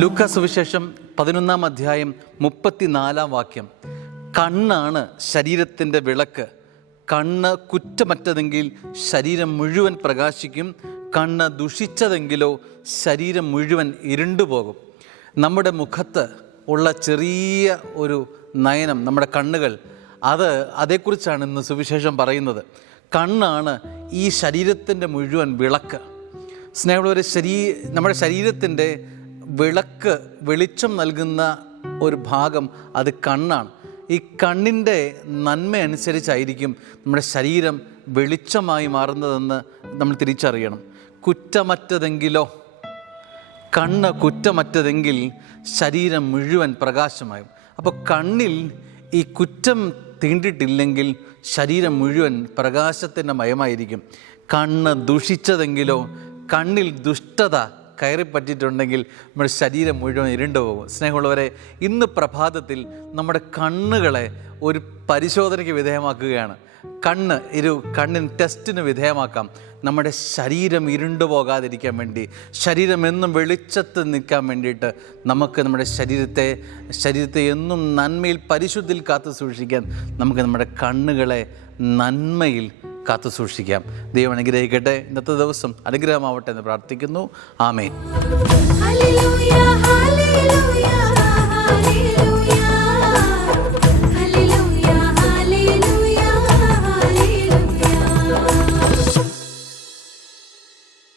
ലൂക്കാ സുവിശേഷം 11 അധ്യായം 34 കണ്ണാണ് ശരീരത്തിൻ്റെ വിളക്ക്. കണ്ണ് കുറ്റമറ്റതെങ്കിൽ ശരീരം മുഴുവൻ പ്രകാശിക്കും, കണ്ണ് ദുഷിച്ചതെങ്കിലോ ശരീരം മുഴുവൻ ഇരുണ്ടുപോകും. നമ്മുടെ മുഖത്ത് ഉള്ള ചെറിയ ഒരു നയനം, നമ്മുടെ കണ്ണുകൾ, അതേക്കുറിച്ചാണ് ഇന്ന് സുവിശേഷം പറയുന്നത്. കണ്ണാണ് ഈ ശരീരത്തിൻ്റെ മുഴുവൻ വിളക്ക്. സ്നേഹമുള്ളവരെ, നമ്മുടെ ശരീരത്തിൻ്റെ വിളക്ക്, വെളിച്ചം നൽകുന്ന ഒരു ഭാഗം അത് കണ്ണാണ്. ഈ കണ്ണിൻ്റെ നന്മ അനുസരിച്ചായിരിക്കും നമ്മുടെ ശരീരം വെളിച്ചമായി മാറുന്നതെന്ന് നമ്മൾ തിരിച്ചറിയണം. കുറ്റമറ്റതെങ്കിലോ, കണ്ണ് കുറ്റമറ്റതെങ്കിൽ ശരീരം മുഴുവൻ പ്രകാശമായും. അപ്പോൾ കണ്ണിൽ ഈ കുറ്റം തീണ്ടിട്ടില്ലെങ്കിൽ ശരീരം മുഴുവൻ പ്രകാശത്തിൻ്റെ മയമായിരിക്കും. കണ്ണ് ദുഷിച്ചതെങ്കിലോ, കണ്ണിൽ ദുഷ്ടത കയറിപ്പറ്റിയിട്ടുണ്ടെങ്കിൽ നമ്മുടെ ശരീരം മുഴുവൻ ഇരുണ്ടു പോകും. സ്നേഹമുള്ളവരെ, ഇന്ന് പ്രഭാതത്തിൽ നമ്മുടെ കണ്ണുകളെ ഒരു പരിശോധനയ്ക്ക് വിധേയമാക്കുകയാണ്. കണ്ണിന് ടെസ്റ്റിന് വിധേയമാക്കാം. നമ്മുടെ ശരീരം ഇരുണ്ടു പോകാതിരിക്കാൻ വേണ്ടി, ശരീരം എന്നും വെളിച്ചത്ത് നിൽക്കാൻ വേണ്ടിയിട്ട് നമുക്ക് നമ്മുടെ ശരീരത്തെ എന്നും നന്മയിൽ, പരിശുദ്ധിയിൽ കാത്തു സൂക്ഷിക്കാൻ നമുക്ക് നമ്മുടെ കണ്ണുകളെ നന്മയിൽ കാത്തു സൂക്ഷിക്കാം. ദൈവം അനുഗ്രഹിക്കട്ടെ. ഇന്നത്തെ ദിവസം അനുഗ്രഹമാവട്ടെ എന്ന് പ്രാർത്ഥിക്കുന്നു. ആമേൻ.